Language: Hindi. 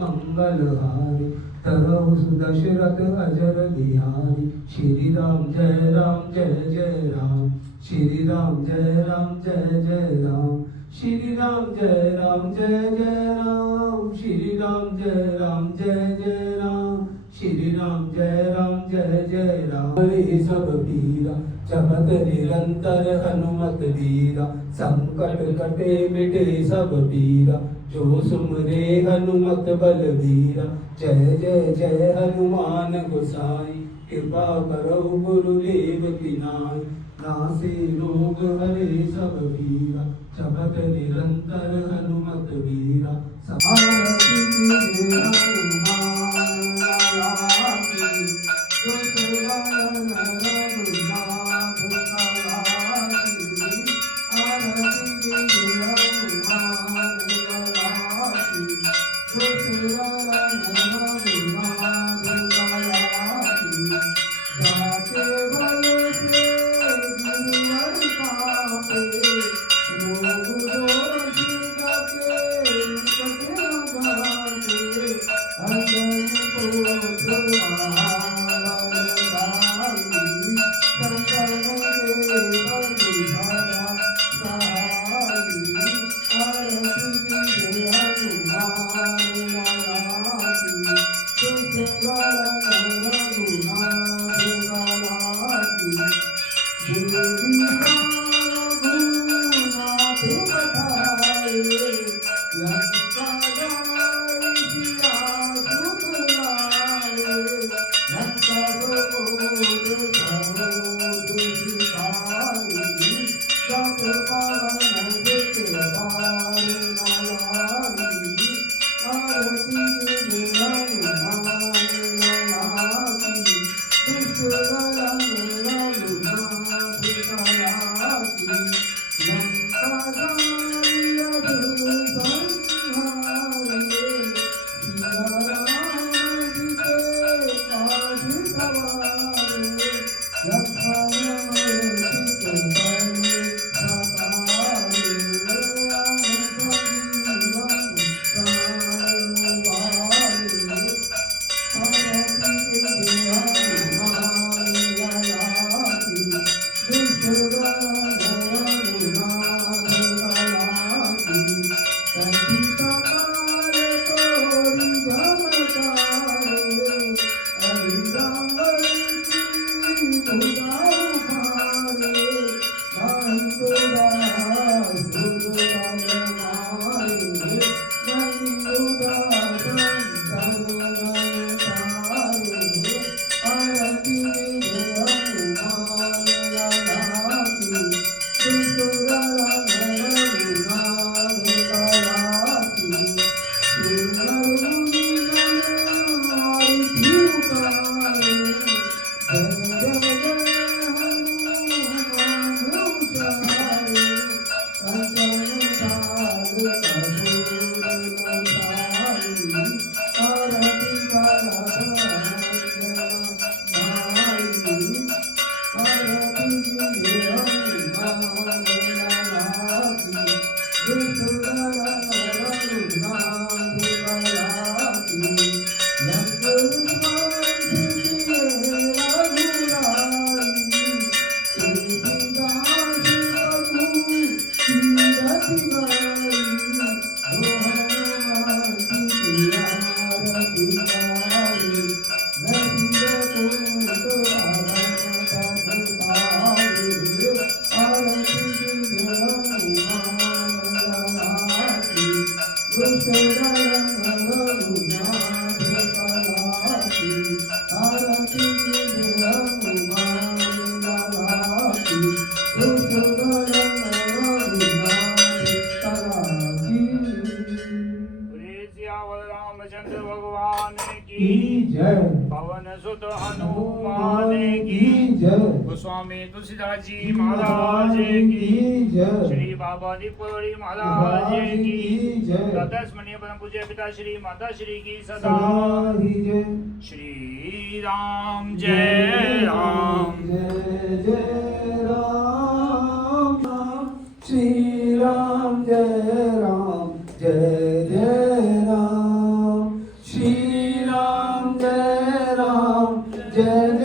मंगलहारी तरहु दशरथ अजर बिहारी। श्री राम जय राम श्री राम जय जय राम श्री राम जय जय राम श्री राम जय जय राम श्री राम जय जय राम। हरे सब पीरा जपत निरंतर हनुमत वीरा संकट कटे मिटे सब पीरा जो सुमरे हनुमत बलवीरा। जय जय हनुमान गोसाई कृपा करो गुरुदेव की नाई। नासे रोग हरे सब पीरा जपत निरंतर हनुमत वीरा। आरती कीजिए हनुमान लाला की जो सवारन रघुनाथ लाला की। आरती कीजिए हनुमान लाला की जो सवारन रघुनाथ लाला की। जाके बल से गिरवर पापे रोग दोष गके निकट जाके। अंजन पुत्र महाबल धारी संकट के बंधुधारा सहारी। आरती कीजिए हनुमान लाला की जो सवारन रघुनाथ लाला की। देवी रघुनाथ बताए लंका जाए सिया सुख लाए। लंका प्रबोध सरोज सिखाई सत पवन वित बार नवाई। आरती कीजिए हनुमान लाला की दुष्ट दलन रघुनाथ लाला की। लंका जाई अधुर संहारे सिया राम जी के काज सवारे। लखन मूर्ति बड़े सकारे राम संजीवन प्राण वारे। आरती कीजिए हनुमान लाला की दुष्ट दलन रघुनाथ लाला की। संगीता काल तोरी झमकारे हरि राम की भुजा उखारे। माही तोरा सुरदल मारे नहीं उदासन धन तारे। आरती कीजिए हनुमान लाला की दुष्ट दलन रघुनाथ लाला की। सुंदर मुनि आरती उतारे जय जय हनुमान उचारे। संतन साध कपूर नसाई आरती करा माई। आरती कीजिए हनुमान लाला की दुष्ट दलन रघुनाथ लाला की। लंकेश्वर सिए रघुराई तुलसीदास प्रभु तीरथ गाई। जो हनुमान की आरती गाई नसीब कुंत आभरण तज पाए। आरती कीजिए हनुमान लाला की दुष्ट दलन रघुनाथ लाला की। आरती कीजिए हनुमान लाला की दुष्ट दलन रघुनाथ लाला की। रामचंद्र भगवान की जय। पवन सुत हनुमान की जय। गोस्वामी तुलसीदास जी महाराज की जय। श्री बाबा दीपरी महाराज की जय। तदस्मरणीय परम पूज्य पिता श्री माता श्री की सदा जय। श्री राम जय राम जय जय राम श्री राम जय जय राम जय